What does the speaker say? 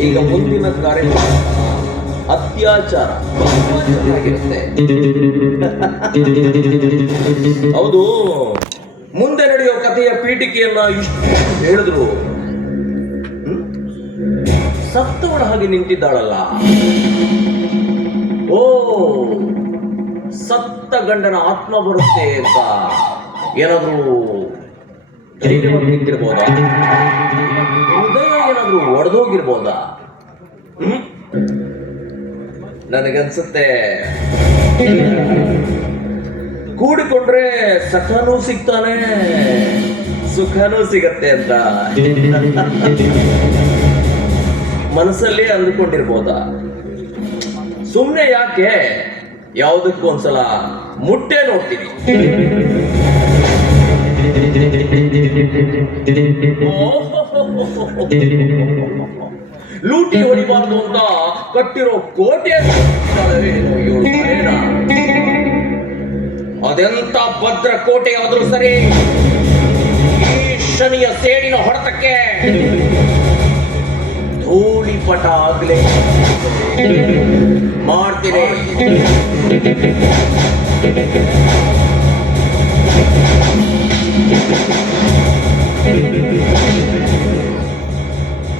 ಈಗ ಮುಂದಿನ ಕಾರ್ಯಕ್ರಮ ಅತ್ಯಾಚಾರ. ಆಗಿರುತ್ತೆ ಹೌದು. ಮುಂದೆ ನಡೆಯೋ ಕಥೆಯ ಪೀಠಿಕೆಯನ್ನ ಇಷ್ಟು ಹೇಳಿದ್ರು? ಸತ್ತವಳ ಹಾಗೆ ನಿಂತಿದ್ದಾಳಲ್ಲ. ಓ ಸತ್ತ ಗಂಡನ ಆತ್ಮ ಬರುತ್ತೆ ಅಂತ. ಏನಾದ್ರೂ ನಿಂತಿರ್ಬೋದಾ ಹೃದಯ ಏನಾದ್ರೂ ಒಡೆದೋಗಿರ್ಬೋದಾ? ಹ್ಮ್? ನನಗನ್ಸುತ್ತೆ. ಕೂಡಿಕೊಂಡ್ರೆ ಸಖನೂ ಸಿಗ್ತಾನೆ, ಸುಖನೂ ಸಿಗತ್ತೆ ಅಂತ. ಮನಸ್ಸಲ್ಲಿ ಅಂದುಕೊಂಡಿರ್ಬೋದ? ಸುಮ್ಮನೆ ಯಾಕೆ? ಯಾವುದಕ್ಕೂ ಒಂದ್ಸಲ ಮುಟ್ಟೆ ನೋಡ್ತೀನಿ. ಲೂಟಿ ಹೊಡಿಬಾರ್ದು ಅಂತ ಕಟ್ಟಿರೋ ಕೋಟೆ ಅದೆಂತ ಭದ್ರ ಕೋಟೆ ಆದ್ರೂ ಸರಿ ಈ ಶನಿಯ ಸೇಡಿನ ಹೊಡೆತಕ್ಕೆ ಧೂಳಿಪಟ ಆಗ್ಲೇ. ಮಾಡ್ತೀನಿ.